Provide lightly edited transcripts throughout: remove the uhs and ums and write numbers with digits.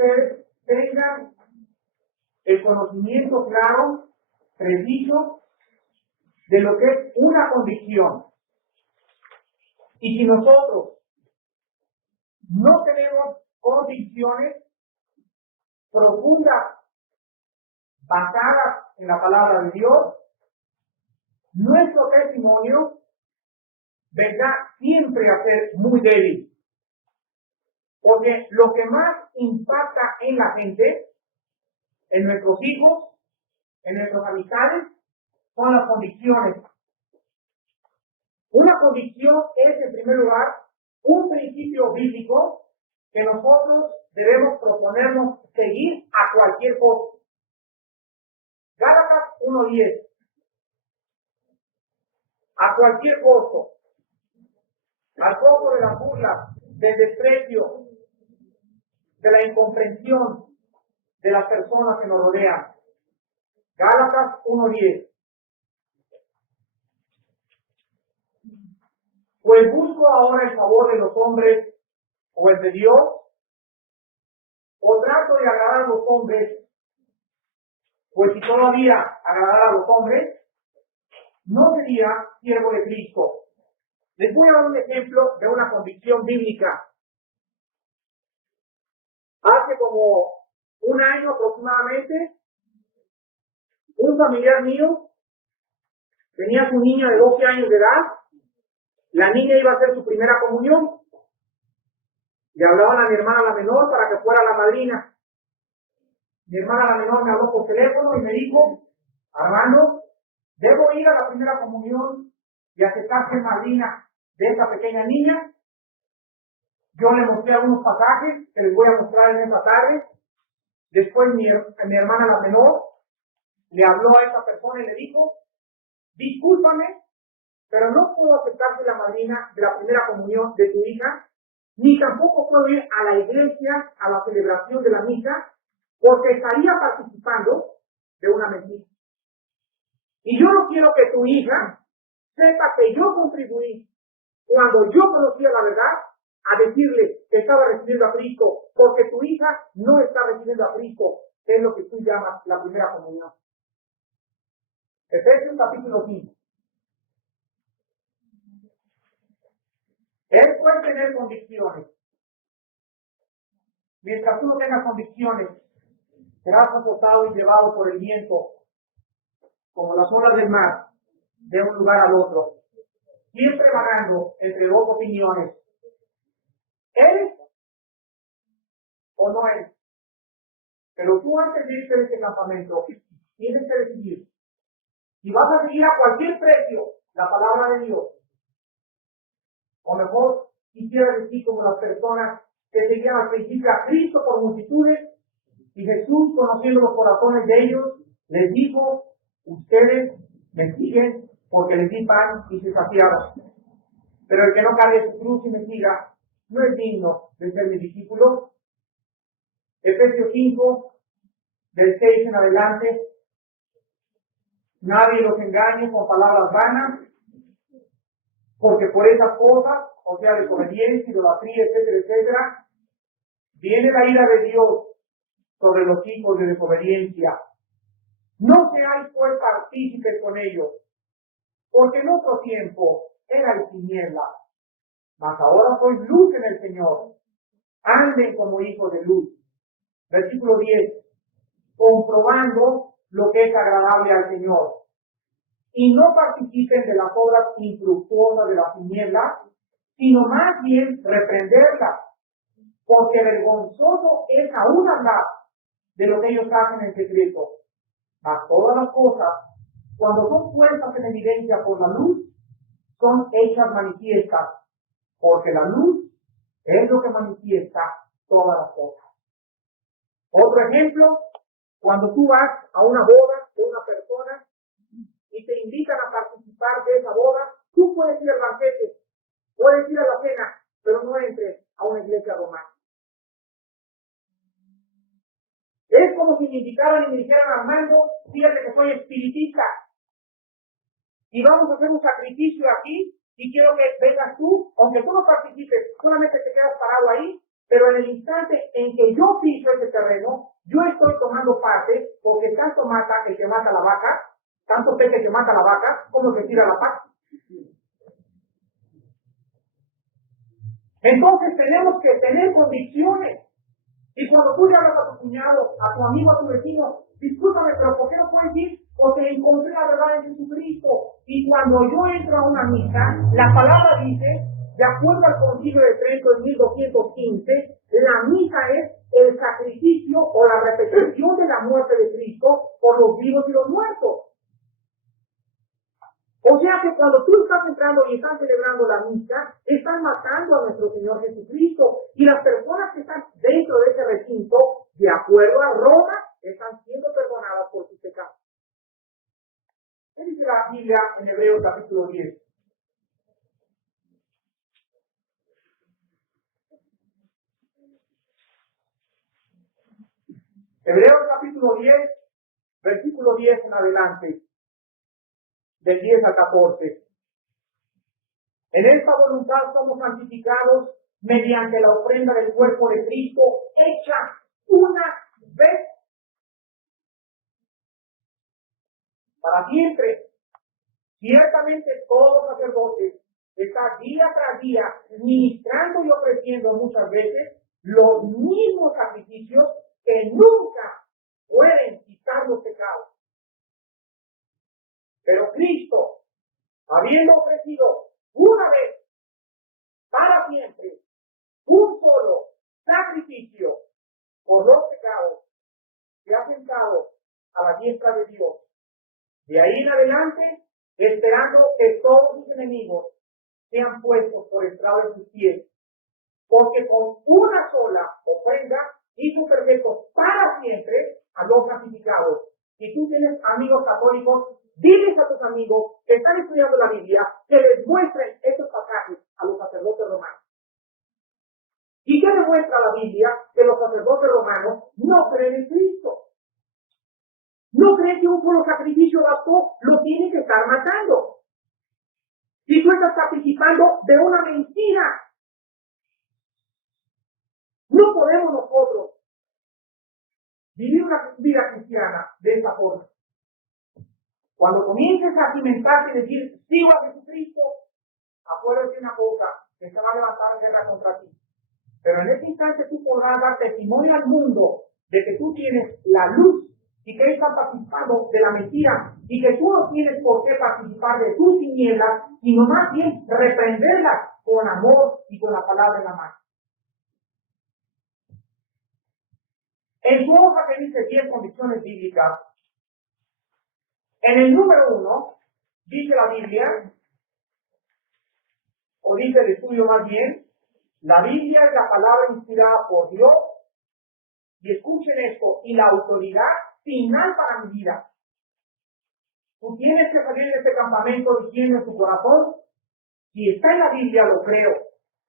ustedes tengan el conocimiento claro, preciso, de lo que es una convicción. Y si nosotros no tenemos convicciones profundas, basadas en la palabra de Dios, nuestro testimonio vendrá siempre a ser muy débil. Porque lo que más impacta en la gente, en nuestros hijos, en nuestras amistades, son las convicciones. Una convicción es, en primer lugar, un principio bíblico que nosotros debemos proponernos seguir a cualquier costo. Gálatas 1:10. A cualquier costo. Al costo de la burla, del desprecio, de la incomprensión de las personas que nos rodean. Gálatas 1:10. Pues busco ahora el favor de los hombres o el de Dios, o trato de agradar a los hombres, pues si todavía agradara a los hombres, no sería siervo de Cristo. Les voy a dar un ejemplo de una convicción bíblica. Hace como un año aproximadamente, un familiar mío tenía su niña de 12 años de edad. La niña iba a hacer su primera comunión. Le hablaban a mi hermana la menor para que fuera la madrina. Mi hermana la menor me habló por teléfono y me dijo: Armando, ¿debo ir a la primera comunión y aceptar ser madrina de esta pequeña niña? Yo le mostré algunos pasajes que les voy a mostrar en esta tarde. Después mi hermana la menor le habló a esa persona y le dijo: discúlpame, pero no puedo aceptar ser la madrina de la primera comunión de tu hija, ni tampoco puedo ir a la iglesia a la celebración de la misa, porque estaría participando de una mentira. Y yo no quiero que tu hija sepa que yo contribuí, cuando yo conocía la verdad, a decirle que estaba recibiendo a Cristo, porque tu hija no está recibiendo a Cristo, que es lo que tú llamas la primera comunión. Efesios capítulo 5. Él puede tener convicciones. Mientras tú no tengas convicciones, serás azotado y llevado por el viento, como las olas del mar, de un lugar al otro, siempre vagando entre dos opiniones. ¿Eres o no eres? Pero tú, antes de irte de este campamento, tienes que decidir si vas a seguir a cualquier precio la palabra de Dios, o mejor quisiera decir como las personas que seguían al principio a Cristo por multitudes, y Jesús, conociendo los corazones de ellos, les dijo: ustedes me siguen porque les di pan y se saciaron, pero el que no cargue su cruz y me siga no es digno de ser mi discípulo. Efesios 5, del 6 en adelante. Nadie los engañe con palabras vanas, porque por esas cosas, o sea, desobediencia, idolatría, etcétera, etcétera, viene la ira de Dios sobre los hijos de desobediencia. No seáis pues partícipes con ellos, porque en otro tiempo erais tinieblas, mas ahora sois luz en el Señor. Anden como hijos de luz. Versículo 10. Comprobando lo que es agradable al Señor. Y no participen de las obras infructuosas de las tinieblas, sino más bien reprenderlas, porque vergonzoso es aún hablar de lo que ellos hacen en secreto. Mas todas las cosas, cuando son puestas en evidencia por la luz, son hechas manifiestas, porque la luz es lo que manifiesta todas las cosas. Otro ejemplo, cuando tú vas a una boda de una persona y te invitan a participar de esa boda, tú puedes ir al banquete, puedes ir a la cena, pero no entres a una iglesia romana. Es como si me invitaran y me dijeran: Armando, fíjate que soy espiritista y vamos a hacer un sacrificio aquí y quiero que vengas tú, aunque tú no participes, solamente te quedas parado ahí Pero en el instante en que yo piso ese terreno, yo estoy tomando parte, porque tanto mata el que mata la vaca, tanto peca el que mata la vaca, como el que tira la paja. Entonces tenemos que tener convicciones. Y cuando tú le hablas a tu cuñado, a tu amigo, a tu vecino, discúlpame, pero ¿por qué no puedes decir? Porque encontré la verdad en Jesucristo. Y cuando yo entro a una misa, la palabra dice, de acuerdo al Concilio de Trento en 1215, la misa es el sacrificio o la repetición de la muerte de Cristo por los vivos y los muertos. O sea que cuando tú estás entrando y estás celebrando la misa, están matando a nuestro Señor Jesucristo. Y las personas que están dentro de ese recinto, de acuerdo a Roma, están siendo perdonadas por sus pecados. ¿Qué dice la Biblia en Hebreos capítulo 10? Hebreos capítulo 10, versículo 10 en adelante, del 10 al 14. En esta voluntad somos santificados mediante la ofrenda del cuerpo de Cristo, hecha una vez para siempre. Ciertamente todo sacerdote está día tras día ministrando y ofreciendo muchas veces los mismos sacrificios que nunca pueden quitar los pecados. Pero Cristo, habiendo ofrecido una vez para siempre un solo sacrificio por los pecados, se ha sentado a la diestra de Dios. De ahí en adelante, esperando que todos sus enemigos sean puestos por estrado de sus pies, porque con una sola ofrenda hizo perfectos para siempre a los santificados. Si tú tienes amigos católicos, diles a tus amigos que están estudiando la Biblia que les muestren estos pasajes a los sacerdotes romanos. ¿Y qué demuestra la Biblia? Que los sacerdotes romanos no creen en Cristo. No creen que un solo sacrificio bastó, lo tienen que estar matando. Y tú estás participando de una mentira. No podemos nosotros vivir una vida cristiana de esta forma. Cuando comiences a cimentarte y decir, sigo a Jesucristo, acuérdate una cosa, que se va a levantar la guerra contra ti. Pero en ese instante tú podrás dar testimonio al mundo de que tú tienes la luz y que están participando de la mentira y que tú no tienes por qué participar de tus tinieblas, sino más bien reprenderlas con amor y con la palabra en la mano. En su hoja que dice 10 convicciones bíblicas, en el número 1, dice la Biblia, o dice el estudio más bien, la Biblia es la palabra inspirada por Dios, y escuchen esto, y la autoridad final para mi vida. Tú tienes que salir de este campamento diciendo en tu corazón, si está en la Biblia lo creo.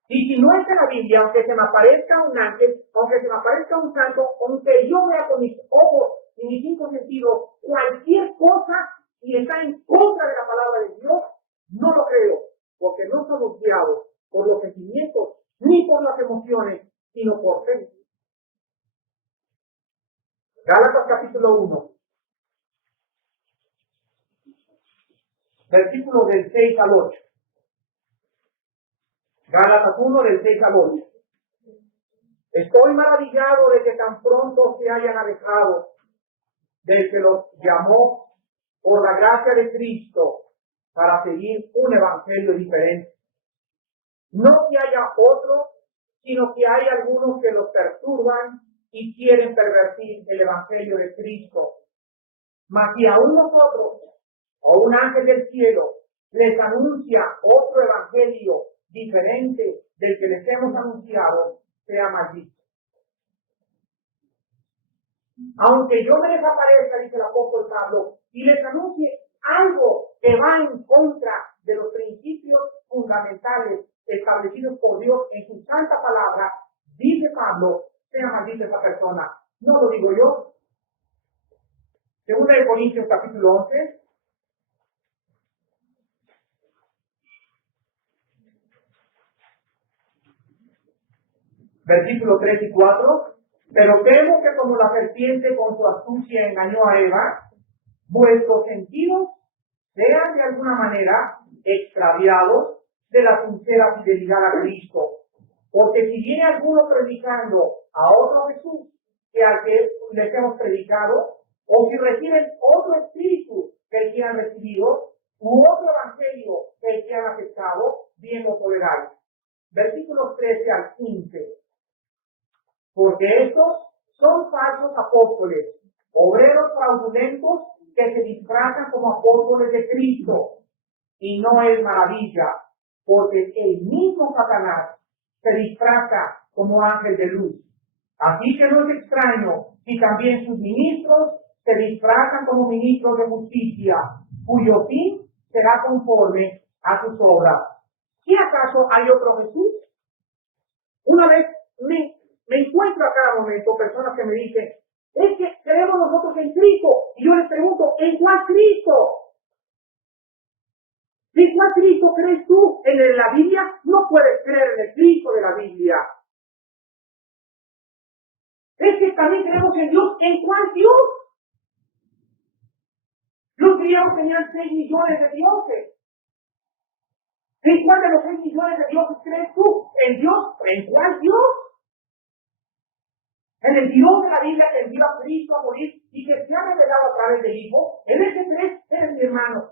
Y si no está en la Biblia, aunque se me aparezca un ángel, aunque se me aparezca un santo, aunque yo vea con mis ojos y mis 5 sentidos cualquier cosa y está en contra de la palabra de Dios, no lo creo, porque no somos guiados por los sentimientos ni por las emociones, sino por fe. Gálatas capítulo 1, versículos del 6 al 8. Gálatas 1 del 6 al 8. Estoy maravillado de que tan pronto se hayan alejado del que los llamó por la gracia de Cristo para seguir un evangelio diferente. No que haya otro, sino que hay algunos que los perturban y quieren pervertir el evangelio de Cristo. Mas si aún nosotros o un ángel del cielo les anuncia otro evangelio diferente del que les hemos anunciado, sea maldito. Aunque yo me desaparezca, dice el apóstol Pablo, y les anuncie algo que va en contra de los principios fundamentales establecidos por Dios en su santa palabra, dice Pablo, sea maldita esa persona. No lo digo yo. Segunda de Corintios capítulo 11. Versículos 3 y 4. Pero temo que como la serpiente con su astucia engañó a Eva, vuestros sentidos sean de alguna manera extraviados de la sincera fidelidad a Cristo. Porque si viene alguno predicando a otro Jesús que al que les hemos predicado, o si reciben otro espíritu que el que han recibido, u otro evangelio que el que han aceptado, bien lo toleráis. Versículos 13 al 15. Porque estos son falsos apóstoles, obreros fraudulentos que se disfrazan como apóstoles de Cristo. Y no es maravilla, porque el mismo Satanás se disfraza como ángel de luz. Así que no es extraño si también sus ministros se disfrazan como ministros de justicia, cuyo fin será conforme a sus obras. ¿Y acaso hay otro Jesús? Una vez me encuentro a cada momento personas que me dicen, es que creemos nosotros en Cristo. Y yo les pregunto, ¿en cuál Cristo? ¿En cuál Cristo crees tú? ¿En el de la Biblia? No puedes creer en el Cristo de la Biblia. Es que también creemos en Dios. ¿En cuál Dios? Los griegos tenían 6 millones de dioses. ¿En cuál de los 6 millones de dioses crees tú? ¿En Dios? ¿En cuál Dios? En el Dios de la Biblia que envió a Cristo a morir y que se ha revelado a través del Hijo. En ese crees, eres mi hermano.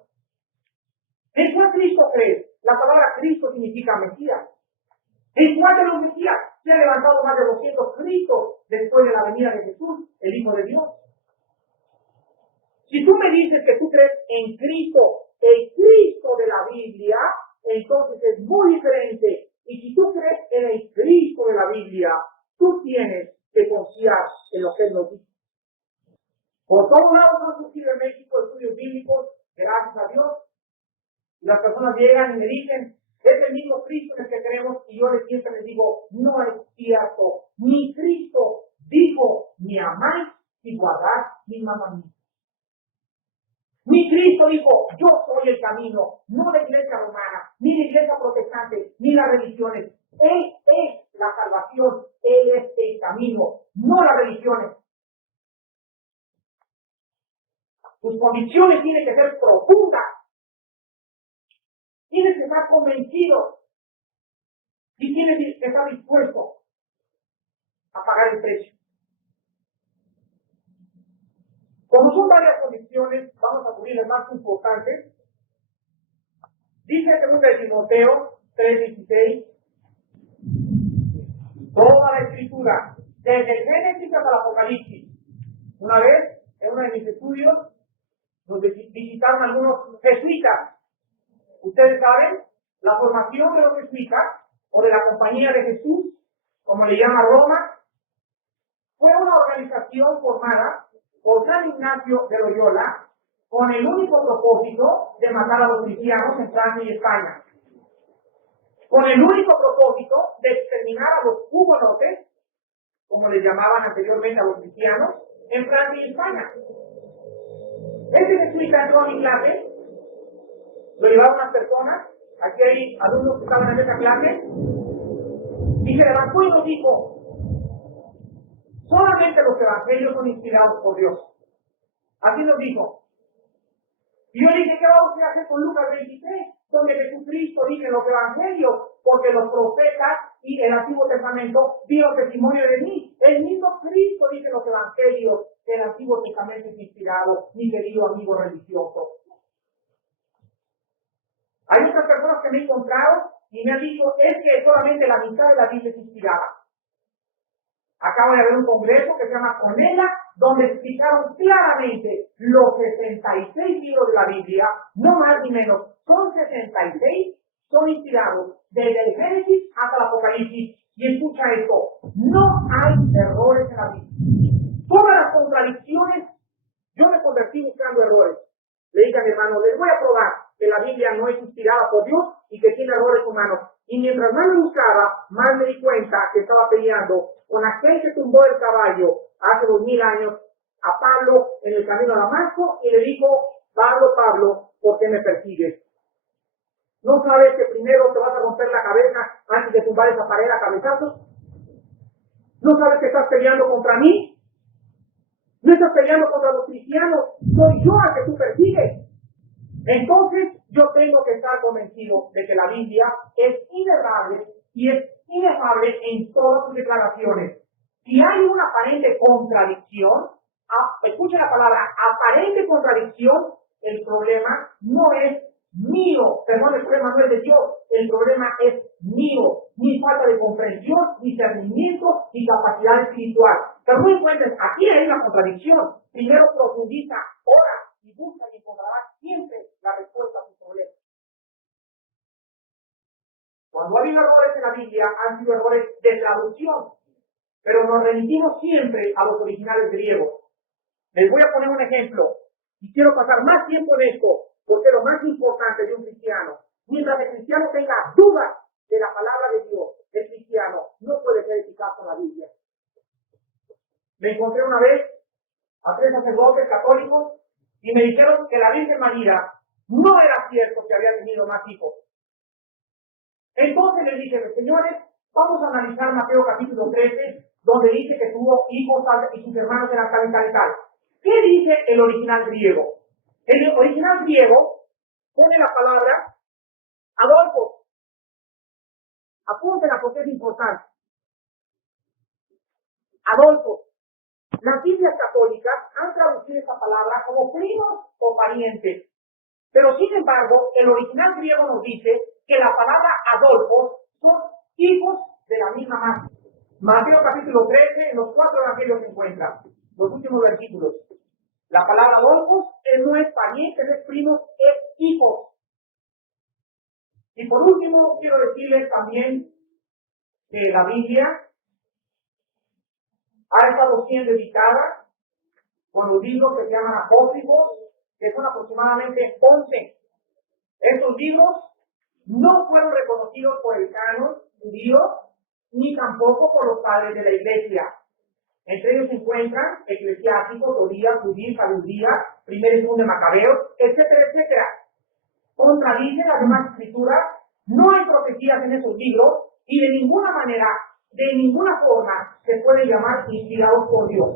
¿En cuál Cristo crees? La palabra Cristo significa Mesías. ¿En cuál de los Mesías se ha levantado más de 200 Cristos después de la venida de Jesús, el Hijo de Dios? Si tú me dices que tú crees en Cristo, el Cristo de la Biblia, entonces es muy diferente. Y si tú crees en el Cristo de la Biblia, tú tienes que confiar en lo que Él nos dice. Por todos lados han surgido en México estudios bíblicos, gracias a Dios. Y las personas llegan y me dicen, es el mismo Cristo en el que creemos, y yo siempre les digo, no es cierto. Mi Cristo dijo, me amáis y guardad mis mandamientos. Mi Cristo dijo, yo soy el camino, no la iglesia romana, ni la iglesia protestante, ni las religiones. Él es la salvación, Él es el camino, no las religiones. Tus convicciones tienen que ser profundas. Tienes que estar convencido y tienes que estar dispuesto a pagar el precio. Como son varias condiciones, vamos a cubrir las más importantes. Dice el 2 de Timoteo 3:16, toda la escritura, desde el Génesis hasta el Apocalipsis. Una vez, en uno de mis estudios, nos visitaron algunos jesuitas. Ustedes saben, la formación de los jesuitas, o de la Compañía de Jesús, como le llama Roma, fue una organización formada por San Ignacio de Loyola, con el único propósito de matar a los cristianos en Francia y España. Con el único propósito de exterminar a los hugonotes, como les llamaban anteriormente a los cristianos, en Francia y España. Este jesuita entró a mi clase, lo llevaron unas personas, aquí hay alumnos que estaban en esa clase, y se levantó y nos dijo, solamente los evangelios son inspirados por Dios. Así nos dijo. Y yo le dije, ¿qué vamos a hacer con Lucas 23? Donde Jesucristo dice en los evangelios, porque los profetas y el Antiguo Testamento dieron testimonio de mí. El mismo Cristo dice en los evangelios que el Antiguo Testamento es inspirado, mi querido amigo religioso. Hay otras personas que me he encontrado y me han dicho, es que solamente la mitad de la Biblia es inspirada. Acaba de haber un congreso que se llama Conela, donde explicaron claramente los 66 libros de la Biblia, no más ni menos, son 66, son inspirados desde el Génesis hasta el Apocalipsis. Y escucha esto, no hay errores en la Biblia. Todas las contradicciones, yo me convertí buscando errores. Le dije a mi hermano, les voy a probar que la Biblia no es inspirada por Dios y que tiene errores humanos. Y mientras más me buscaba, más me di cuenta que estaba peleando con aquel que tumbó el caballo hace 2000 años a Pablo en el camino a Damasco y le dijo, Pablo, Pablo, ¿por qué me persigues? ¿No sabes que primero te vas a romper la cabeza antes de tumbar esa pared a cabezazos? ¿No sabes que estás peleando contra mí? No estás peleando contra los cristianos, soy yo al que tú persigues. Entonces, yo tengo que estar convencido de que la Biblia es inerrable y es inefable en todas sus declaraciones. Si hay una aparente contradicción, escucha la palabra aparente contradicción, el problema no es mío, perdón, el problema no es de Dios, el problema es mío, mi falta de comprensión, discernimiento y capacidad espiritual. Pero no encuentres, aquí hay una contradicción. Primero profundiza, ora y busca y encontrarás siempre la respuesta a tu problema. Cuando ha habido errores en la Biblia, han sido errores de traducción, pero nos remitimos siempre a los originales griegos. Les voy a poner un ejemplo, y quiero pasar más tiempo en esto, porque lo más importante de un cristiano, mientras el cristiano tenga dudas de la palabra de Dios, el cristiano no puede ser eficaz con la Biblia. Me encontré una vez a 3 sacerdotes católicos y me dijeron que la Virgen María no era cierto que había tenido más hijos. Entonces les dije, señores, vamos a analizar Mateo capítulo 13, donde dice que tuvo hijos y sus hermanos eran tal y tal y tal. ¿Qué dice el original griego? El original griego pone la palabra Adolfo. Apúntenla porque es importante. Adolfo. Las Biblias católicas han traducido esa palabra como primos o parientes. Pero sin embargo, el original griego nos dice que la palabra Adolfo son hijos de la misma madre. Mateo capítulo 13, en los 4 evangelios se encuentran los últimos versículos. La palabra Adolfo no es pariente, no es primos, es hijos. Y por último, quiero decirles también que la Biblia ha estado siendo editada con los libros que se llaman apócrifos, que son aproximadamente 11. Estos libros no fueron reconocidos por el canon judío, ni tampoco por los padres de la iglesia. Entre ellos se encuentran Eclesiásticos, Tobías, Judí, Saludía, Primero y Segundo de Macabeos, etcétera, etcétera. Contradice las demás escrituras, no hay profecías en esos libros, y de ninguna manera, de ninguna forma, se pueden llamar inspirados por Dios.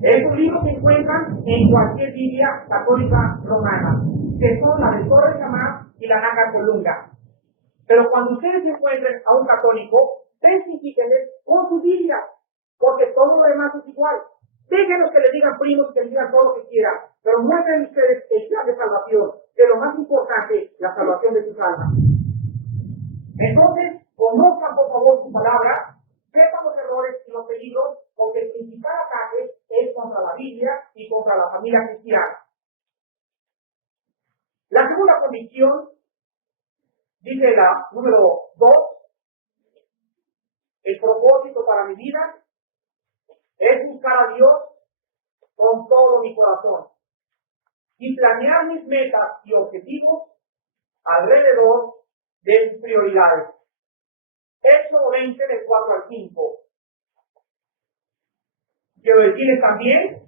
Estos libros se encuentran en cualquier Biblia católica romana, que son la de Torres Jamás y la Naga Colunga. Pero cuando ustedes encuentren a un católico, testifiquenles con su Biblia, porque todo lo demás es igual. Déjenlos que le digan primos, que le digan todo lo que quieran, pero muestren ustedes el plan de salvación, que lo más importante, la salvación de sus almas. Entonces, conozcan por favor su palabra, sepan los errores y los peligros, porque el principal ataque es contra la Biblia y contra la familia cristiana. La segunda convicción, dice la número 2, el propósito para mi vida es buscar a Dios con todo mi corazón y planear mis metas y objetivos alrededor de sus prioridades. Éxodo 20, del 4 al 5. Quiero decirles también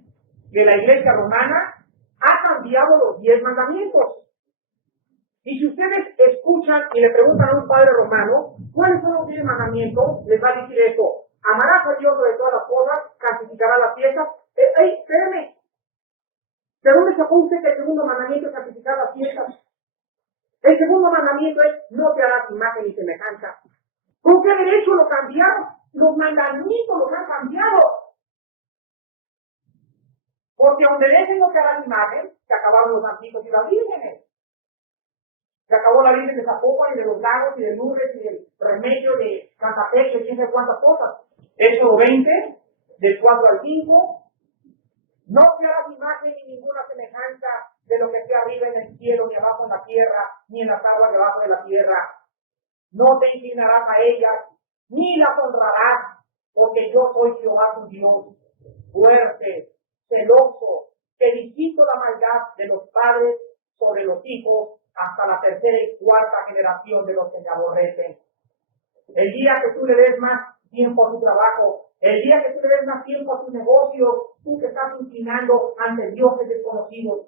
que la iglesia romana ha cambiado los 10 mandamientos. Y si ustedes escuchan y le preguntan a un padre romano, ¿cuáles son los 10 mandamientos? Les va a decir esto: amarás a Dios sobre todas las cosas, santificarás las fiestas. Espérame. ¿De dónde sacó usted que el segundo mandamiento es santificar las fiestas? El segundo mandamiento es: no te harás imagen ni semejanza. ¿Con qué derecho lo cambiaron? Los mandamientos los han cambiado. Porque donde dejen no te harás imagen, se acabaron los antiguos y las vírgenes. Se acabó la Virgen de Zapopan y de los Lagos y de Lourdes y del Remedio de Santa Fe y quién sabe cuántas cosas. Éxodo 20, del 4 al 5. No te harás imagen ni ninguna semejanza de lo que sea arriba en el cielo, ni abajo en la tierra, ni en las aguas debajo de la tierra. No te inclinarás a ellas, ni las honrarás, porque yo soy Jehová tu Dios, fuerte, celoso, que visito la maldad de los padres sobre los hijos hasta la tercera y cuarta generación de los que te aborrecen. El día que tú le des más tiempo a tu trabajo, el día que tú le des más tiempo a tu negocio, tú te estás inclinando ante dioses desconocidos.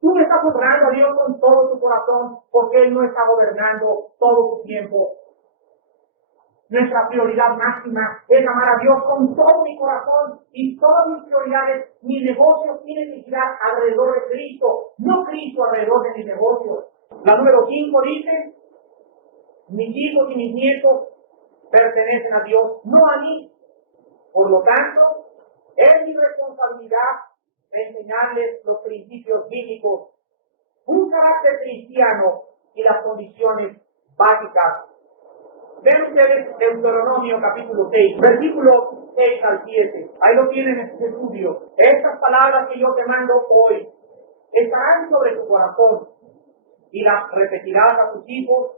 Tú le estás honrando a Dios con todo tu corazón, porque Él no está gobernando todo tu tiempo. Nuestra prioridad máxima es amar a Dios con todo mi corazón y todas mis prioridades. Mis negocios tienen que girar alrededor de Cristo, no Cristo alrededor de mis negocios. La número 5 dice, mis hijos y mis nietos pertenecen a Dios, no a mí. Por lo tanto, es mi responsabilidad enseñarles los principios bíblicos, un carácter cristiano y las condiciones básicas. Ven ustedes Deuteronomio capítulo 6, versículo 6 al 7. Ahí lo tienen en sus estudios. Estas palabras que yo te mando hoy estarán sobre tu corazón y las repetirás a tus hijos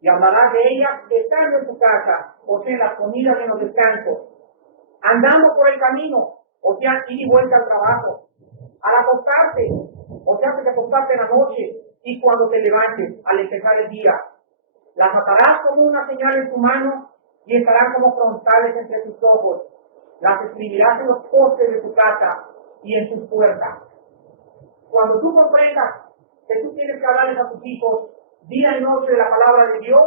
y hablarás de ellas estando en tu casa, o sea, en las comidas y en los descansos, andando por el camino, o sea, ir y vuelta al trabajo, al acostarte, o sea, que te acostaste en la noche y cuando te levantes al empezar el día. Las atarás como una señal en tu mano y estarán como frontales entre tus ojos. Las escribirás en los postes de tu casa y en tus puertas. Cuando tú comprendas que tú tienes que hablarles a tus hijos día y noche de la palabra de Dios,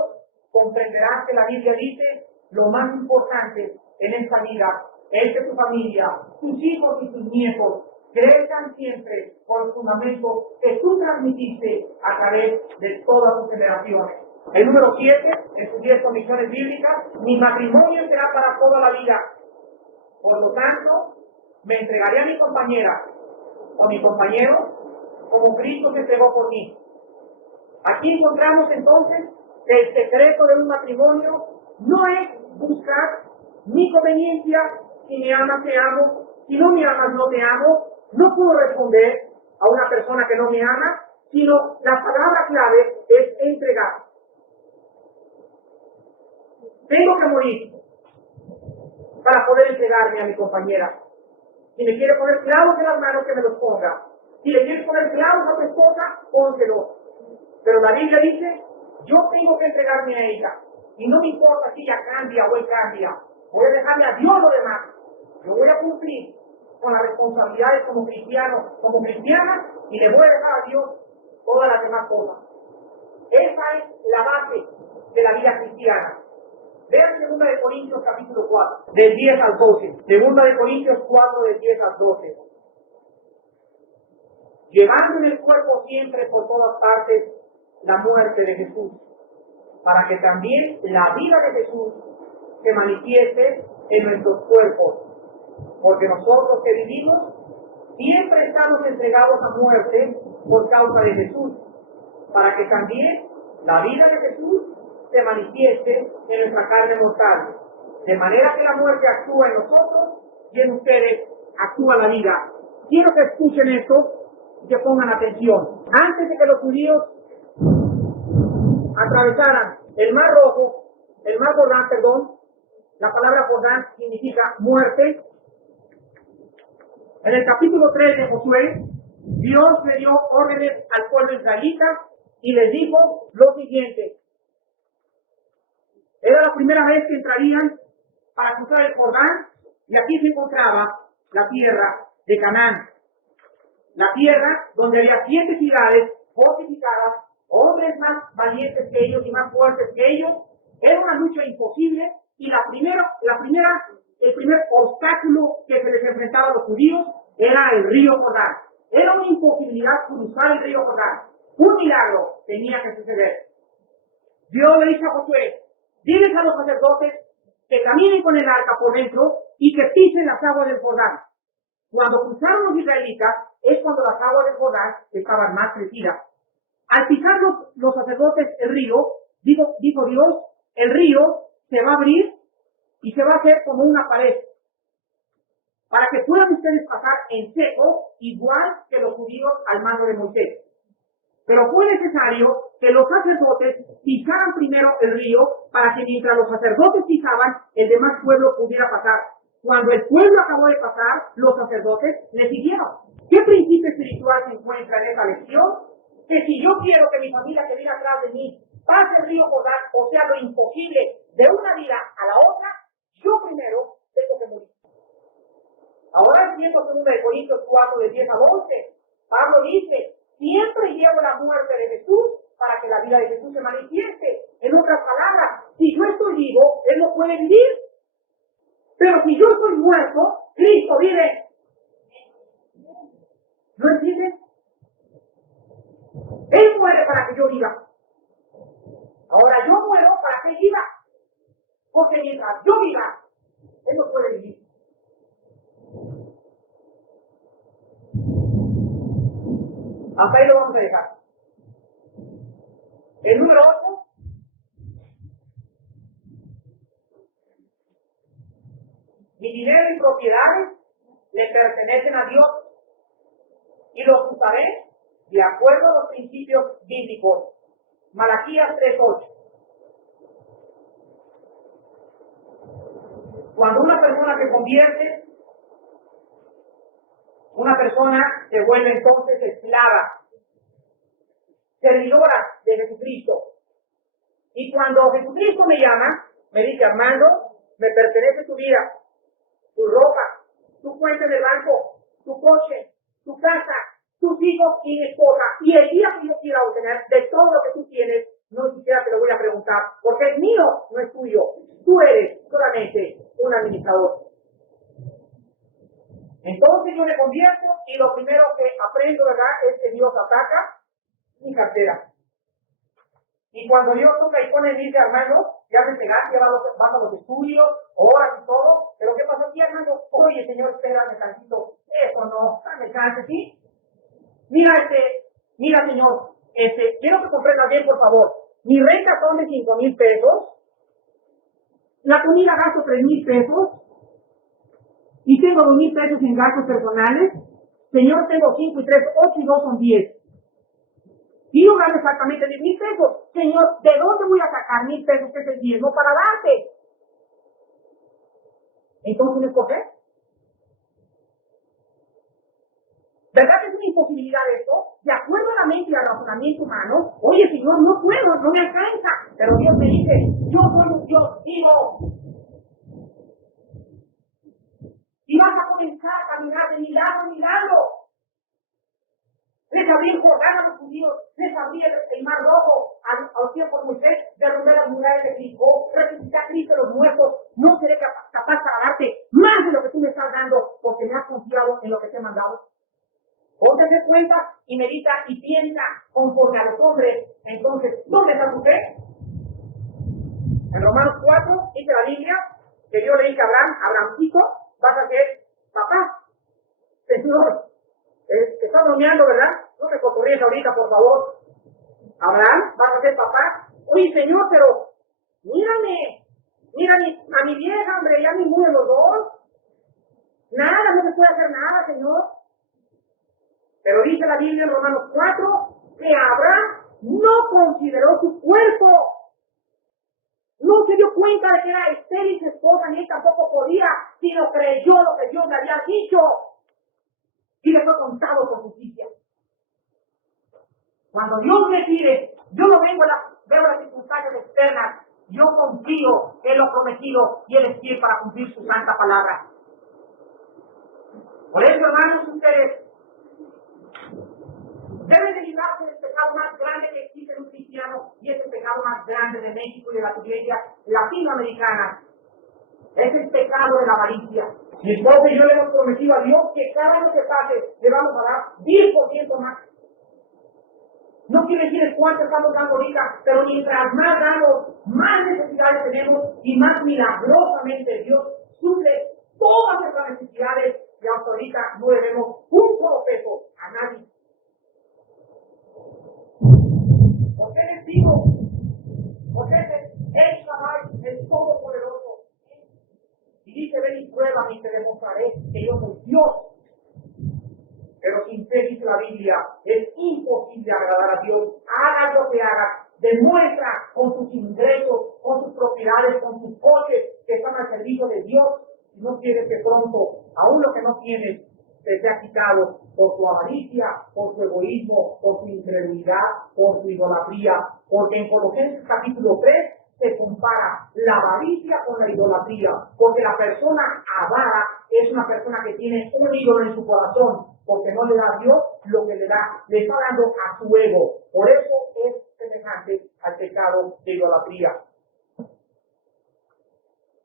comprenderás que la Biblia dice lo más importante en esta vida es que tu familia, tus hijos y tus nietos crezcan siempre con los fundamentos que tú transmitiste a través de todas tus generaciones. El número 7, en sus 10 condiciones bíblicas, mi matrimonio será para toda la vida. Por lo tanto, me entregaré a mi compañera o mi compañero como Cristo se entregó por mí. Aquí encontramos entonces que el secreto de un matrimonio no es buscar mi conveniencia, si me amas te amo, si no me amas no te amo. No puedo responder a una persona que no me ama, sino la palabra clave es entregar. Tengo que morir para poder entregarme a mi compañera. Si me quiere poner clavos en las manos, que me los ponga. Si le quiere poner clavos a tu esposa, pónselos. Pero la Biblia dice, yo tengo que entregarme a ella. Y no me importa si ella cambia o él cambia. Voy a dejarle a Dios lo demás. Yo voy a cumplir con las responsabilidades como cristiano, como cristiana, y le voy a dejar a Dios todas las demás cosas. Esa es la base de la vida cristiana. Vean 2 de Corintios capítulo 4, del 10 al 12. 2 de Corintios 4, del 10 al 12. Llevando en el cuerpo siempre por todas partes la muerte de Jesús, para que también la vida de Jesús se manifieste en nuestros cuerpos. Porque nosotros que vivimos siempre estamos entregados a muerte por causa de Jesús, para que también la vida de Jesús se manifieste en nuestra carne mortal. De manera que la muerte actúa en nosotros y en ustedes actúa la vida. Quiero que escuchen esto y que pongan atención. Antes de que los judíos atravesaran el mar rojo, el mar Jordán, la palabra Jordán significa muerte. En el capítulo 3 de Josué, Dios le dio órdenes al pueblo israelita y les dijo lo siguiente. Era la primera vez que entrarían para cruzar el Jordán y aquí se encontraba la tierra de Canaán. La tierra donde había 7 ciudades fortificadas, hombres más valientes que ellos y más fuertes que ellos. Era una lucha imposible y el primer obstáculo que se les enfrentaba a los judíos era el río Jordán. Era una imposibilidad cruzar el río Jordán. Un milagro tenía que suceder. Dios le dice a Josué, diles a los sacerdotes que caminen con el arca por dentro y que pisen las aguas del Jordán. Cuando cruzaron los israelitas es cuando las aguas del Jordán estaban más crecidas. Al pisar los sacerdotes el río, dijo Dios, el río se va a abrir y se va a hacer como una pared, para que puedan ustedes pasar en seco, igual que los judíos al mando de Moisés. Pero fue necesario que los sacerdotes pisaran primero el río, para que mientras los sacerdotes pisaban, el demás pueblo pudiera pasar. Cuando el pueblo acabó de pasar, los sacerdotes le siguieron. ¿Qué principio espiritual se encuentra en esa lección? Que si yo quiero que mi familia que viene atrás de mí pase el río Jordán, o sea, lo imposible de una vida a la otra, yo primero tengo que morir. Ahora entiendo 2 de Corintios 4, de 10 a 11. Pablo dice, siempre llevo la muerte de Jesús para que la vida de Jesús se manifieste. En otras palabras, si yo estoy vivo, Él no puede vivir. Pero si yo estoy muerto, Cristo vive. ¿No entiendes? Él muere para que yo viva. Ahora yo muero para que Él viva. Porque mientras yo viva, Él no puede vivir. Hasta ahí lo vamos a dejar. El número 8. Mi dinero y propiedades le pertenecen a Dios y los usaré de acuerdo a los principios bíblicos. Malaquías 3:8. Cuando una persona se convierte, una persona se vuelve entonces esclava, servidora de Jesucristo. Y cuando Jesucristo me llama, me dice: Armando, me pertenece tu vida, tu ropa, tu cuenta en el banco, tu coche, tu casa, tus hijos y mi esposa. Y el día que yo quiera obtener de todo lo que tú tienes, no siquiera te lo voy a preguntar, porque es mío, no es tuyo. Tú eres solamente un administrador. Entonces yo me convierto y lo primero que aprendo, ¿verdad?, es que Dios ataca mi cartera. Y cuando Dios toca y pone y dice: Armando, ya me pegaste, ya vas a los estudios, horas y todo, pero ¿qué pasó aquí, Armando? Oye, Señor, espérame tantito, eso no, dame chance, ¿sí? Mira, Señor, quiero que comprendas bien, por favor. Mi renta son de 5,000 pesos, la comida gasto 3,000 pesos, y tengo 2,000 pesos en gastos personales. Señor, tengo 5 y 3, 8 y 2 son 10. Y yo gano exactamente 10,000 pesos. Señor, ¿de dónde voy a sacar 1,000 pesos, que es el diezmo, para darte? Entonces, ¿escoger? ¿Verdad que es una imposibilidad esto? De acuerdo a la mente y al razonamiento humano, oye, Señor, no puedo, no me alcanza. Pero Dios me dice: yo soy un Dios vivo. Y vas a comenzar a caminar de milagro en milagro. Les abrí el Jordán a los judíos, les abrí el mar rojo al tiempo de Moisés, derrumbé las murallas de Jericó, resucité a Cristo de los muertos. No seré capaz para darte más de lo que tú me estás dando, porque me has confiado en lo que te he mandado. Ponte de cuenta y medita y piensa conforme a los hombres. Entonces, ¿dónde está tu fe? En Romanos 4 dice la Biblia que Dios le dice a Abrahamcito, vas a ser papá. Señor, te está bromeando, ¿verdad? No me cotorrees ahorita, por favor. Abraham, vas a ser papá. Oye, Señor, pero mírame, mira a mi vieja, hombre, ya ni mueren los dos. Nada, no se puede hacer nada, Señor. Pero dice la Biblia en Romanos 4 que Abraham no consideró su cuerpo. No se dio cuenta de que era estéril su esposa, ni él tampoco podía, sino creyó lo que Dios le había dicho. Y le fue contado por justicia. Cuando Dios me pide, yo no veo las circunstancias externas, yo confío en lo prometido y Él es fiel para cumplir su santa palabra. Por eso, hermanos, ustedes deben de librarse del pecado más grande que existe en un cristiano, y es el pecado más grande de México y de la iglesia latinoamericana. Es el pecado de la avaricia. Mi esposa y yo le hemos prometido a Dios que cada año que pase le vamos a dar 10% más. No quiere decir cuánto estamos dando ahorita, pero mientras más damos, más necesidades tenemos y más milagrosamente Dios suple todas nuestras necesidades, y hasta ahorita no debemos un solo peso a nadie. Porque Él es vivo, porque Él es el Todopoderoso. Y dice: ven y pruébame y te demostraré que yo soy Dios. Pero sin fe, dice la Biblia, es imposible agradar a Dios. Haga lo que haga, demuestra con sus ingresos, con sus propiedades, con sus coches que están al servicio de Dios. Y no quieres que pronto, aún lo que no tienes, te sea quitado por tu avaricia, por tu egoísmo, por tu incredulidad, por tu idolatría. Porque en Colosenses capítulo 3 se compara la avaricia con la idolatría, porque la persona avara es una persona que tiene un ídolo en su corazón, porque no le da a Dios lo que le da, le está dando a su ego. Por eso es semejante al pecado de idolatría.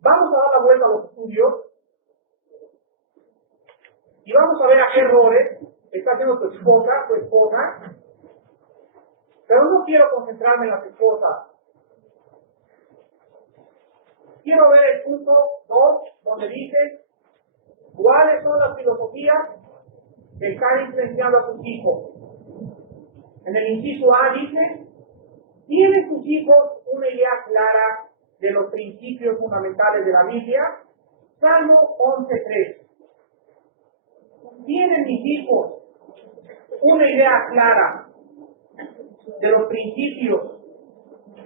Vamos a dar la vuelta a los estudios y vamos a ver a qué errores está haciendo tu esposa, pero no quiero concentrarme en las esposas. Quiero ver el punto 2, donde dice cuáles son las filosofías que están influenciando a sus hijos. En el inciso A dice, ¿tienen sus hijos una idea clara de los principios fundamentales de la Biblia? Salmo 11:3. ¿Tienen mis hijos una idea clara de los principios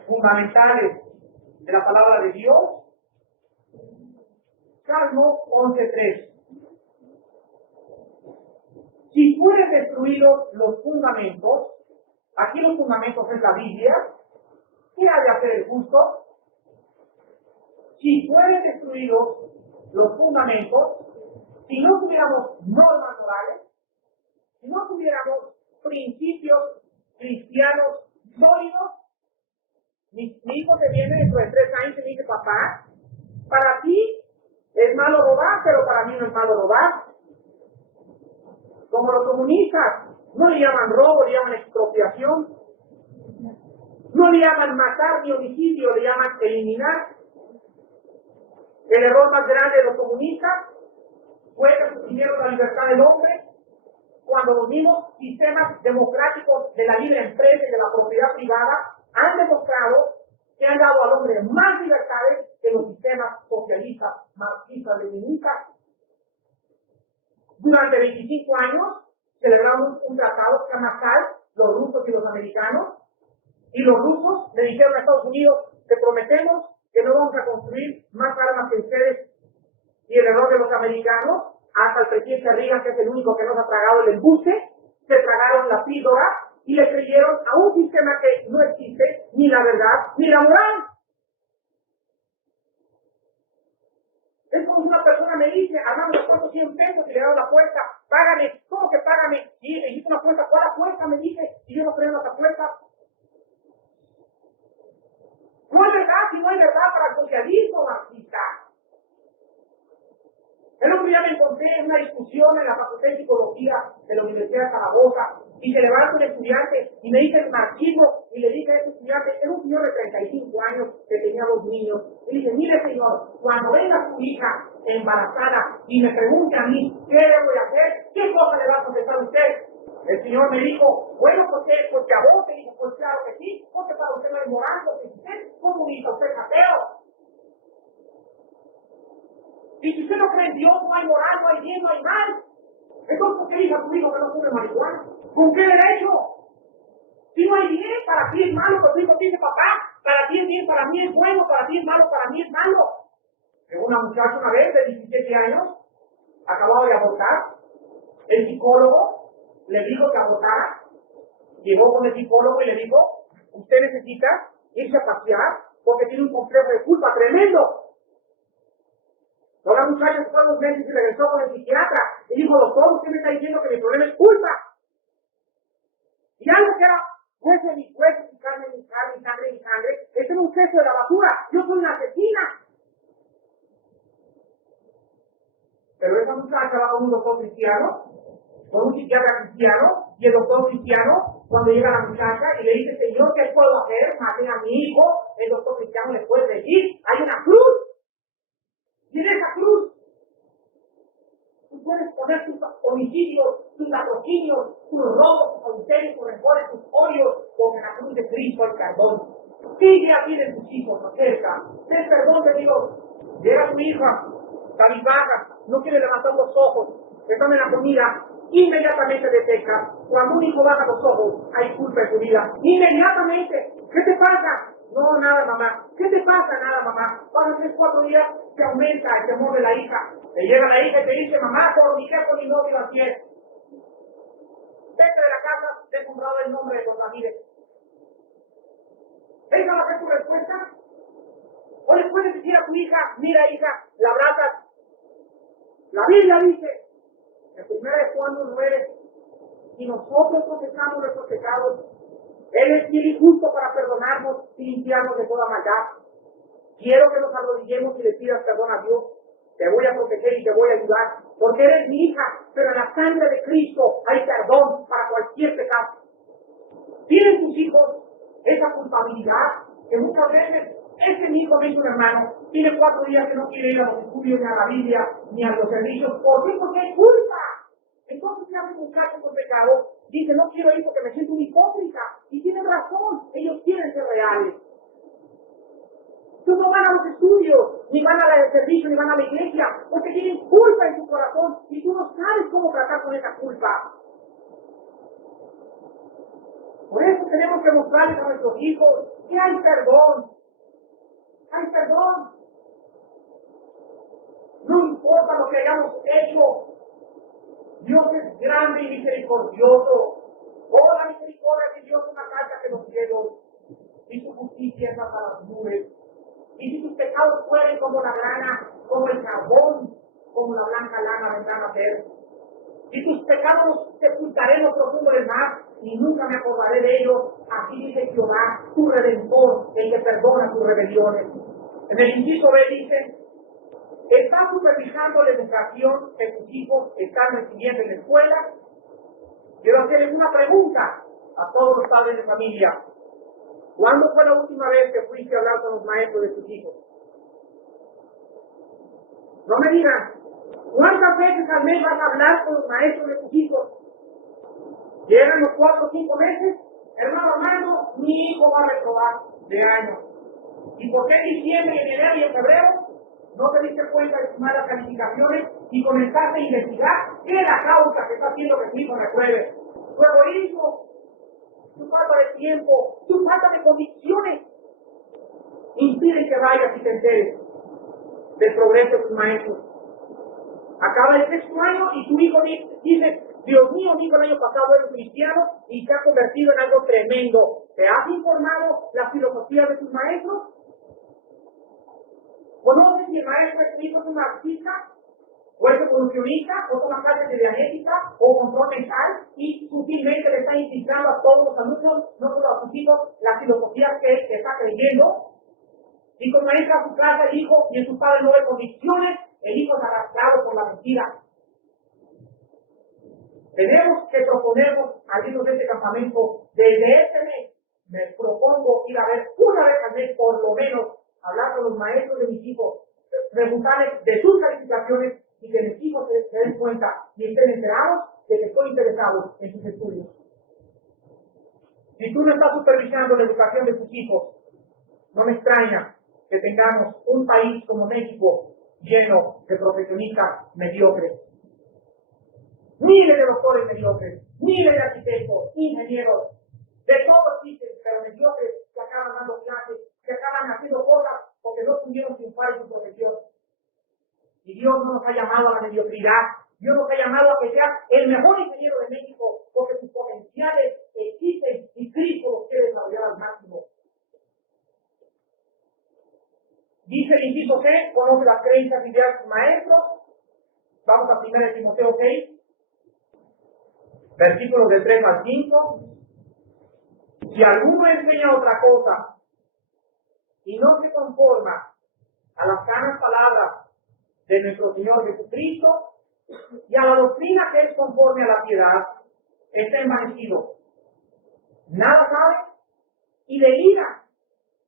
fundamentales de la palabra de Dios? Salmo 11:3. Si fueren destruidos los fundamentos, aquí los fundamentos es la Biblia, ¿qué ha de hacer el justo? Si fueren destruidos los fundamentos, si no tuviéramos normas morales, si no tuviéramos principios cristianos sólidos, mi hijo se viene dentro de 3 años y me dice, papá, para ti es malo robar, pero para mí no es malo robar. Como los comunistas, no le llaman robo, le llaman expropiación. No le llaman matar ni homicidio, le llaman eliminar. El error más grande de los comunistas fue que suprimieron la libertad del hombre cuando los mismos sistemas democráticos de la libre empresa y de la propiedad privada han demostrado que han dado al hombre más libertades que los sistemas socialistas, marxistas, leninistas. Durante 25 años celebramos un tratado que se llama CAL, los rusos y los americanos, y los rusos le dijeron a Estados Unidos, te prometemos que no vamos a construir más armas que ustedes. Y el error de los americanos, hasta el presidente Reagan, que es el único que nos ha tragado el embuste, se tragaron la píldora y le creyeron a un sistema que no existe, ni la verdad, ni la moral. Es como si una persona me dice, Armando, ¿de cuánto 100 pesos? Y le doy la apuesta, págame, ¿cómo que págame? Y le hice una apuesta, ¿cuál apuesta? Me dice, y yo no creo en las apuestas. No es verdad, si no hay verdad para el socialismo marxista. El otro día me encontré en una discusión en la Facultad de Psicología de la Universidad de Zaragoza y se levanta un estudiante y me dice el marxismo y le dije a ese estudiante, era un señor de 35 años que tenía 2 niños, y le dije, mire señor, cuando venga su hija embarazada y me pregunte a mí qué le voy a hacer, ¿qué cosa le va a contestar a usted? El señor me dijo, bueno, porque a vos, te dijo, pues claro que sí, porque para usted no es moral, porque usted es comunista, usted es ateo. Y si usted no cree en Dios, no hay moral, no hay bien, no hay mal. Entonces, ¿por qué dice a tu hijo que no fume marihuana? ¿Con qué derecho? Si no hay bien, para ti es malo, pero tu hijo dice, papá, para ti es bien, para mí es bueno, para ti es malo, para mí es malo. Una muchacha una vez de 17 años, acababa de abortar, el psicólogo le dijo que abortara, llegó con el psicólogo y le dijo, usted necesita irse a pasear porque tiene un complejo de culpa tremendo. La muchacha fue a 2 meses y regresó con el psiquiatra y dijo, doctor, usted me está diciendo que mi problema es culpa. Y algo que era hueso de mi hueso, y carne de mi carne, y sangre de mi sangre, este es un queso de la basura, yo soy una asesina. Pero esa muchacha va con un doctor cristiano, con un psiquiatra cristiano, y el doctor cristiano, cuando llega la muchacha y le dice, señor, ¿qué puedo hacer? Maten a mi hijo, el doctor cristiano le puede decir, hay una cruz. Y en esa cruz, tú puedes poner tus homicidios, tus latrocinios, tus robos, tus adulterios, tus rencores, tus odios, porque en la cruz de Cristo hay perdón. ¿Qué idea tienen tus hijos acerca del perdón de Dios? Llega tu hija, cabizbaja, no quiere levantar los ojos, le tomen la comida, inmediatamente detecta. Cuando un hijo baja los ojos, hay culpa en su vida. Inmediatamente, ¿qué te pasa? No, nada, mamá. ¿Qué te pasa? Nada, mamá. Pasan 3, 4 días, se aumenta el temor de la hija. Le llega la hija y te dice, mamá, forniqué con mi novio ayer. Vete de la casa, te he comprado el nombre de los Ramírez. ¿Esa va a ser tu respuesta? O le puedes decir a tu hija, mira hija, la abrazas. La Biblia dice, en 1 Juan 9, si nosotros confesamos nuestros pecados, Él es fiel y justo para perdonarnos y limpiarnos de toda maldad. quiero que nos arrodillemos y le pidas perdón a Dios. Te voy a proteger y te voy a ayudar, porque eres mi hija, pero en la sangre de Cristo hay perdón para cualquier pecado. ¿Tienen tus hijos esa culpabilidad que muchas veces ese mi hijo me hizo un hermano, tiene 4 días que no quiere ir a los estudios, ni a la Biblia, ni a los servicios? ¿Por qué? Porque hay culpa. Entonces, ¿qué hace un muchacho con pecado? Dice, no quiero ir porque me siento un hipócrita. Y tienen razón, ellos quieren ser reales. Tú no van a los estudios, ni van al servicio, ni van a la iglesia, porque tienen culpa en su corazón y tú no sabes cómo tratar con esa culpa. Por eso tenemos que mostrarles a nuestros hijos que hay perdón. Hay perdón. No importa lo que hayamos hecho. Dios es grande y misericordioso. Oh, la misericordia de Dios es más alta que los cielos, y su justicia es hasta las nubes. Y si tus pecados fueren como la grana, como el carbón, como la blanca lana vendrán a ser. Y tus pecados sepultaré en lo profundo del mar, y nunca me acordaré de ellos. Así dice Jehová, tu Redentor, el que perdona tus rebeliones. En el inciso B dice, ¿estás supervisando la educación que tus hijos están recibiendo en la escuela? Quiero hacerles una pregunta a todos los padres de familia. ¿Cuándo fue la última vez que fuiste a hablar con los maestros de tus hijos? No me digan, ¿cuántas veces al mes vas a hablar con los maestros de tus hijos? Llegan los 4 o 5 meses, hermano, mi hijo va a reprobar de año. ¿Y por qué en diciembre, en enero y en febrero no te diste cuenta de sus malas calificaciones y comenzaste a investigar qué es la causa que está haciendo que tu hijo repruebe? Tu egoísmo, tu falta de tiempo, tu falta de convicciones impiden que vayas y te enteres del progreso de tus maestros. Acaba el 6º año y tu hijo dice, Dios mío, mi hijo el año pasado era un cristiano y se ha convertido en algo tremendo. ¿Te has informado la filosofía de tus maestros? ¿Conoces si el maestro de tu hijo es un marxista? ¿O es evolucionista? ¿O toma clases de dianética? ¿O control mental? Y sutilmente le está indicando a todos los alumnos, no solo a sus hijos, las filosofías que él está creyendo. Y cuando entra a su casa el hijo y en su padre no ve convicciones, el hijo es arrastrado por la mentira. Tenemos que proponernos al irnos de este campamento, desde este mes, me propongo ir a ver una vez al mes, por lo menos, hablar con los maestros de mis hijos, preguntarles de sus calificaciones y que mis hijos se den cuenta y estén enterados de que estoy interesado en sus estudios. Si tú no estás supervisando la educación de tus hijos, no me extraña que tengamos un país como México lleno de profesionistas mediocres. Miles de doctores mediocres, miles de arquitectos, ingenieros, de todo existen, pero mediocres que acaban dando clases, que acaban haciendo cosas porque no pudieron triunfar en su profesión. Y Dios no nos ha llamado a la mediocridad. Dios nos ha llamado a que sea el mejor ingeniero de México, porque sus potenciales existen y Cristo los quiere desarrollar al máximo. Dice el inciso C, conoce las creencias y ideas de sus maestros. Vamos a 1 Timoteo 6, versículos del 3 al 5. Si alguno enseña otra cosa y no se conforma a las sanas palabras de nuestro Señor Jesucristo y a la doctrina que es conforme a la piedad, está envanecido. Nada sabe y delira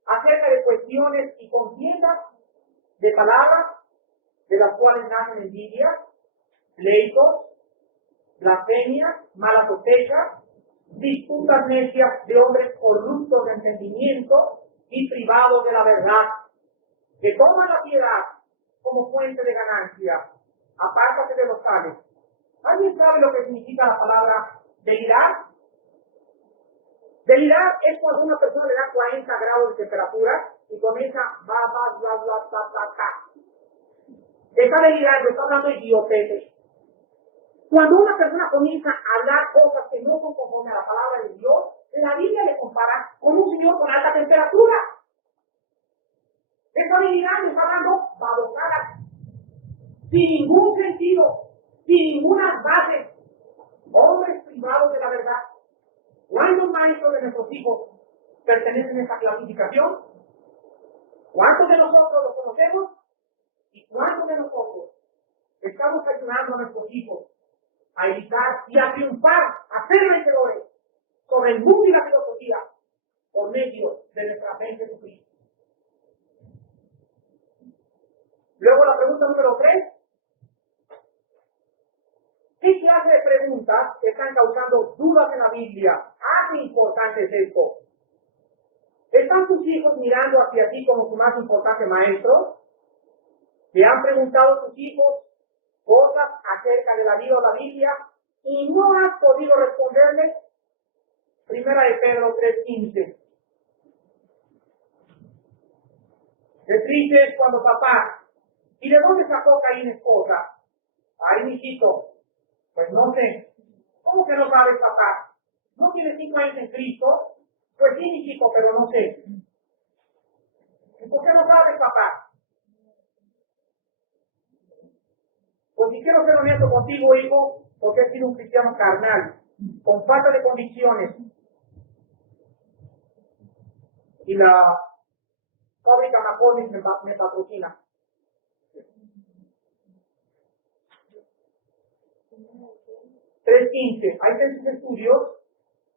acerca de cuestiones y contiendas de palabras de las cuales nacen envidias, pleitos, blasfemias, malas sospechas, disputas necias de hombres corruptos de entendimiento y privados de la verdad, que toman la piedad como fuente de ganancia. Apártate de los tales. ¿Alguien sabe lo que significa la palabra delirar? Delirar es cuando una persona le da 40 grados de temperatura y comienza está delirando, está hablando idioteces. Cuando una persona comienza a hablar cosas que no son conforme a la palabra de Dios, la Biblia le compara con un señor con alta temperatura. Está delirando, está hablando babosadas, sin ningún sentido, sin ninguna base. Hombres privados de la verdad. ¿Cuántos maestros de nuestros hijos pertenecen a esta clasificación? ¿Cuántos de nosotros lo conocemos? ¿Y cuántos de nosotros estamos ayudando a nuestros hijos a evitar y a triunfar, a ser vencedores sobre el mundo y la filosofía por medio de nuestra fe en Jesucristo? Luego la pregunta número 3. ¿Qué clase de preguntas están causando dudas en la Biblia? ¿Qué importante es esto? ¿Están tus hijos mirando hacia ti como tu más importante maestro? ¿Te han preguntado tus hijos cosas acerca de la vida o la Biblia y no has podido responderles? Primera de Pedro 3:15. Qué triste es cuando papá, ¿y de dónde sacó Caín esposa? Ay, mijito, pues no sé. ¿Cómo que no sabes, papá? ¿No tienes 5 años en Cristo? Pues sí, mijito, pero no sé. ¿Y por qué no sabes, papá? Pues si quiero ser honesto contigo, hijo, porque he sido un cristiano carnal, con falta de convicciones. Y la fábrica McCormick me patrocina. (3:15) Hay tantos estudios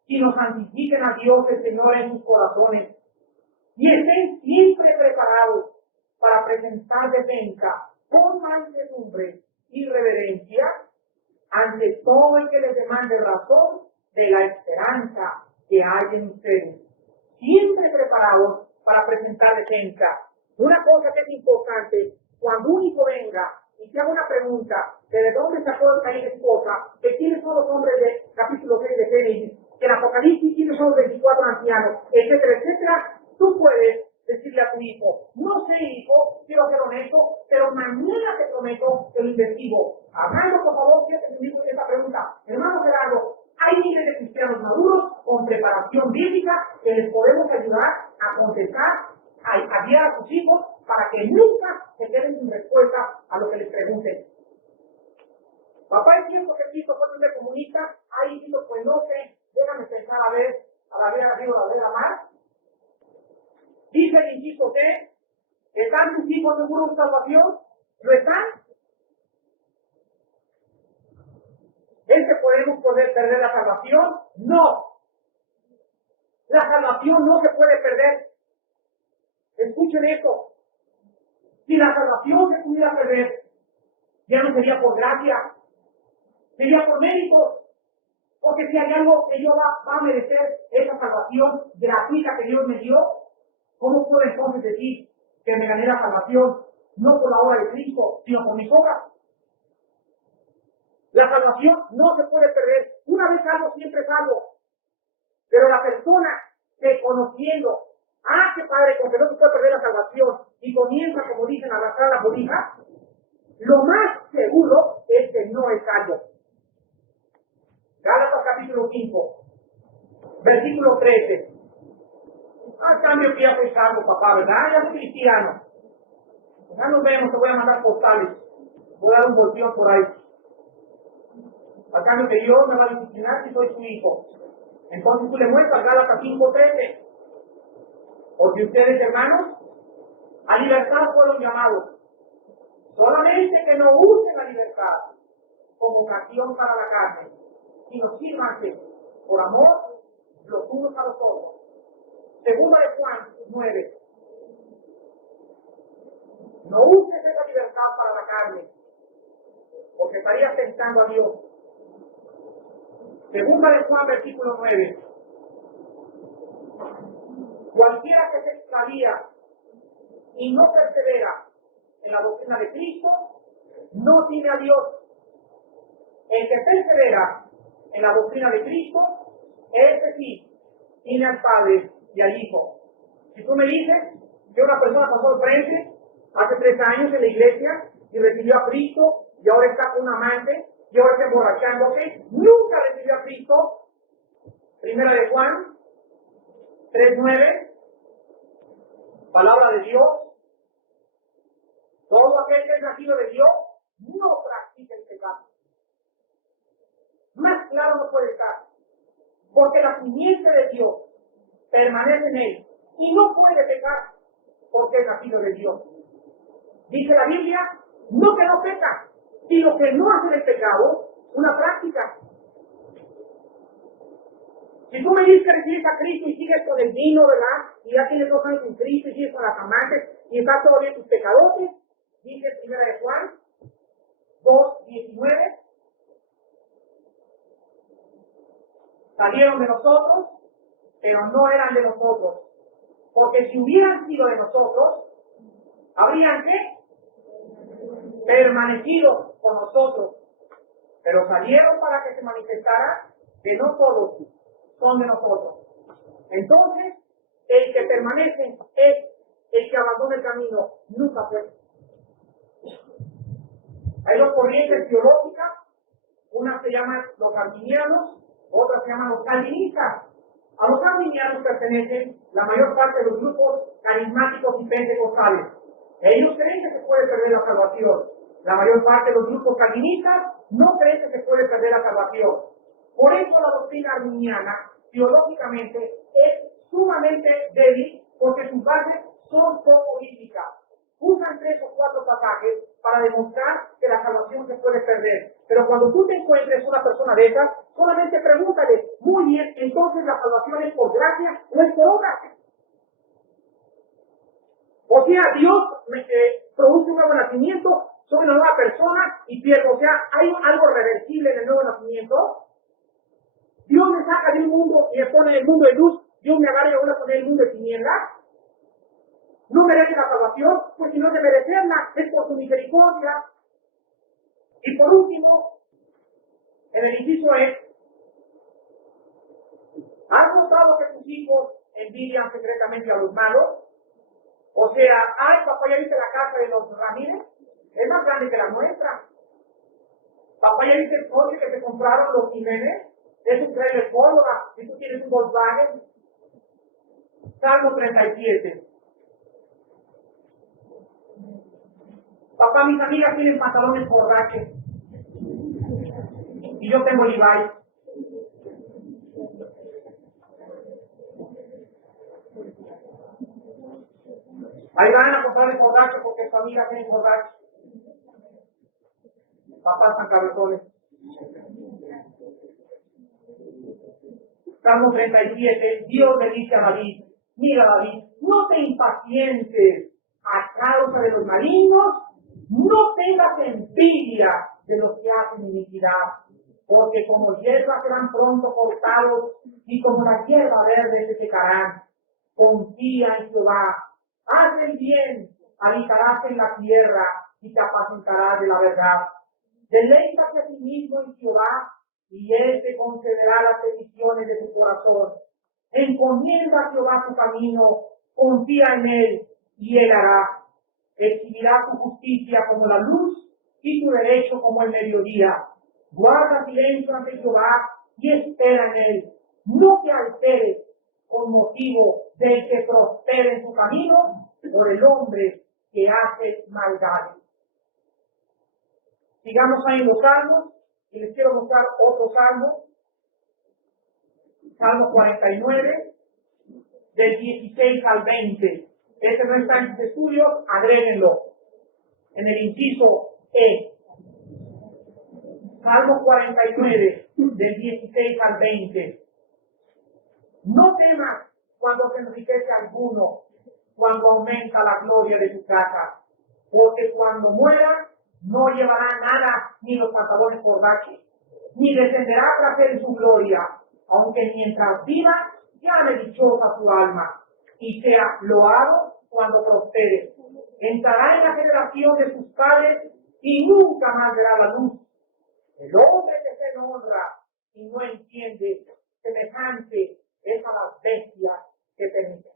que nos santifiquen a Dios el Señor en sus corazones y estén siempre preparados para presentar defensa con mansedumbre y reverencia ante todo el que les demande razón de la esperanza que hay en ustedes. Siempre preparados para presentar defensa. Una cosa que es importante, cuando un hijo venga y te haga una pregunta de dónde sacó Caín esposa, de quiénes son los hombres de capítulo 6 de Génesis, que en Apocalipsis quiénes son los 24 ancianos, etcétera, etcétera, tú puedes decirle a tu hijo, no sé, hijo, quiero ser honesto, pero mañana te prometo que lo investigo. Armando, por favor, fíjate conmigo en esta pregunta. Hermano Gerardo, hay miles de cristianos maduros con preparación bíblica que les podemos ayudar a contestar, a guiar a sus hijos para que nunca se queden sin respuesta a lo que les pregunten. Papá, ¿es cierto que Cristo fue primer comunista? Ay, hijito, pues no sé, déjame pensar a ver arriba, a ver a mar. Dice el inciso C, ¿están tus hijos seguros de salvación? ¿Lo están? ¿Es que podemos perder la salvación? No. La salvación no se puede perder. Escuchen esto. Si la salvación se pudiera perder, ya no sería por gracia, sería por mérito. Porque si hay algo que yo va a merecer esa salvación gratuita que Dios me dio, ¿cómo puedo entonces decir que me gané la salvación no por la obra de Cristo, sino por mis obras? La salvación no se puede perder. Una vez salvo, siempre salvo. Pero la persona que conociendo, qué padre, con que no se puede perder la salvación, y comienza, como dicen, a arrastrar la bolija, lo más seguro es que no es salvo. Gálatas capítulo 5, versículo 13. Al cambio que ya soy salvo, papá, ¿verdad? Ya soy cristiano. Ya nos vemos, te voy a mandar postales. Voy a dar un volteón por ahí. Al cambio que Dios me va a disciplinar si soy su hijo. Entonces tú le muestras Gálatas 5:13. Porque ustedes, hermanos, a libertad fueron llamados. Solamente que no usen la libertad como ocasión para la carne, sino sírvanse por amor los unos a los otros. Segunda de Juan 9. No uses esa libertad para la carne, porque estarías tentando a Dios. Segunda de Juan, versículo 9. Cualquiera que se extravía y no persevera en la doctrina de Cristo, no tiene a Dios. El que persevera en la doctrina de Cristo, ese sí, tiene al Padre y al Hijo. Si tú me dices que una persona pasó al frente hace 3 años en la iglesia y recibió a Cristo y ahora está con un amante y ahora está emborrachándose, nunca recibió a Cristo. Primera de Juan 3:9, palabra de Dios. Todo aquel que es nacido de Dios no practica el pecado. Más claro no puede estar. Porque la simiente de Dios permanece en él y no puede pecar. porque es nacido de Dios. Dice la Biblia, no que no peca, sino que no hace del pecado una práctica. Si tú me dices que recibes a Cristo y sigues con el vino, ¿verdad? Y ya tienes 2 años en Cristo y sigues con las amantes y estás todavía en tus pecadotes, dice 1 de Juan 2:19, salieron de nosotros, pero no eran de nosotros. Porque si hubieran sido de nosotros, habrían ¿qué? Permanecido con nosotros. Pero salieron para que se manifestara que no todos son de nosotros. Entonces, el que permanece es el que abandona el camino, nunca fue. Hay 2 corrientes teológicas, una se llaman los arminianos, otra se llaman los calvinistas. A los arminianos pertenecen la mayor parte de los grupos carismáticos y pentecostales. Ellos creen que se puede perder la salvación. La mayor parte de los grupos calvinistas no creen que se puede perder la salvación. Por eso la doctrina arminiana, teológicamente, es sumamente débil porque sus bases son poco bíblicas. Usan 3 o 4 pasajes para demostrar que la salvación se puede perder. Pero cuando tú te encuentres una persona de esas, solamente pregúntale, muy bien, entonces la salvación es por gracia o es por obra. O sea, Dios produce un nuevo nacimiento, soy una nueva persona y pierdo. O sea, hay algo reversible en el nuevo nacimiento. Dios me saca de un mundo y me pone en el mundo de luz. Dios me agarra y ahora pone en el mundo de tinieblas. No merece la salvación, pues si no de merecerla, es por su misericordia. Y por último, en el inciso es, ¿has notado que tus hijos envidian secretamente a los malos? O sea, ay, papá, ¿ya viste la casa de los Ramírez? Es más grande que la nuestra. Papá, ¿ya viste el coche que se compraron los Jiménez? Es un trailer Córdoba, y tú tienes un Volkswagen. Salmo 37. Papá, mis amigas tienen pantalones borrachos. Y yo tengo Levi's. Ahí van a comprar el borracho porque su amiga tiene borracho. Papá están cabezones. Salmo 37, Dios le dice a David, mira David, no te impacientes a causa de los malignos, no tengas envidia de los que hacen iniquidad, porque como hierba serán pronto cortados y como la hierba verde se secarán. Confía en Jehová, haz el bien, habitarás en la tierra y te apacentarás de la verdad. Deleítate a ti mismo en Jehová y Él te concederá las peticiones de tu corazón. Encomienda a Jehová tu camino, confía en Él y Él hará. Exhibirá tu justicia como la luz y tu derecho como el mediodía. Guarda silencio ante Jehová y espera en Él. No te alteres con motivo del que prospere en su camino por el hombre que hace maldades. Sigamos ahí en los salmos y les quiero mostrar otro salmo. Salmo 49, del 16 al 20. Este no está en sus estudios, agréguenlo. En el inciso E. Salmo 49, del 16 al 20. No temas cuando se enriquece alguno, cuando aumenta la gloria de tu casa, porque cuando muera no llevará nada, ni los pantalones borrachos, ni descenderá tras él su gloria, aunque mientras viva llame dichosa su alma, y sea loado cuando prospere. Entrará en la generación de sus padres y nunca más verá la luz. El hombre que se honra y no entiende, semejante es a las bestias que permiten.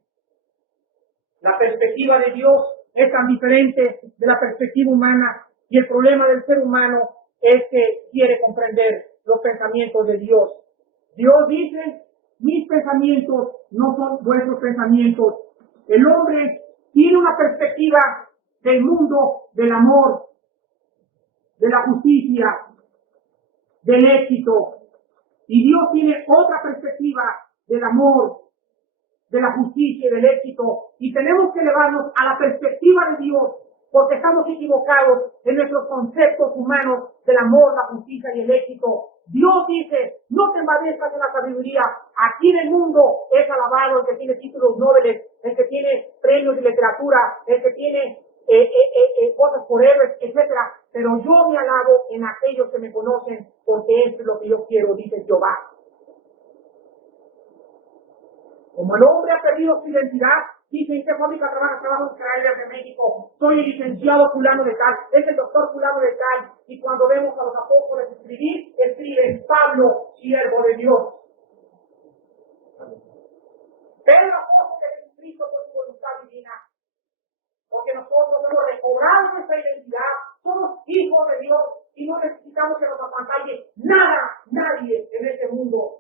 La perspectiva de Dios es tan diferente de la perspectiva humana, y el problema del ser humano es que quiere comprender los pensamientos de Dios. Dios dice, mis pensamientos no son vuestros pensamientos. El hombre tiene una perspectiva del mundo, del amor, de la justicia, del éxito. Y Dios tiene otra perspectiva del amor, de la justicia y del éxito, y tenemos que elevarnos a la perspectiva de Dios, porque estamos equivocados en nuestros conceptos humanos del amor, la justicia y el éxito. Dios dice, no te envanezcas en la sabiduría. Aquí en el mundo es alabado el que tiene títulos nobles, el que tiene premios de literatura, el que tiene cosas por héroes, etcétera. Pero yo me alabo en aquellos que me conocen, porque esto es lo que yo quiero, dice Jehová. Como el hombre ha perdido su identidad, dice, ¿en qué fábrica trabajo en Israel de México? Soy el licenciado fulano de tal, es el doctor fulano de tal. Y cuando vemos a los apóstoles escribir, escriben Pablo, siervo de Dios. Pero el apóstol de Jesucristo por su voluntad divina, porque nosotros hemos recobrado nuestra identidad, somos hijos de Dios y no necesitamos que nos apantalle nadie en este mundo.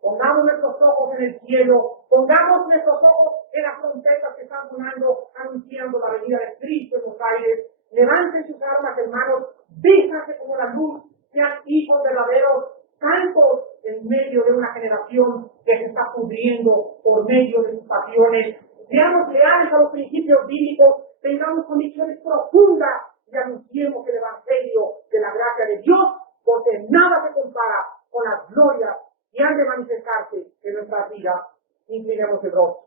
Pongamos nuestros ojos en el cielo, pongamos nuestros ojos en las trompetas que están sonando, anunciando la venida de Cristo en los aires. Levanten sus armas, hermanos, vístanse como la luz, sean hijos verdaderos, santos en medio de una generación que se está pudriendo por medio de sus pasiones. Seamos leales a los principios bíblicos, tengamos convicciones profundas y anunciemos el Evangelio de la gracia de Dios, porque nada se compara con las glorias y han de manifestarse en nuestras vidas. Inclinemos el rostro.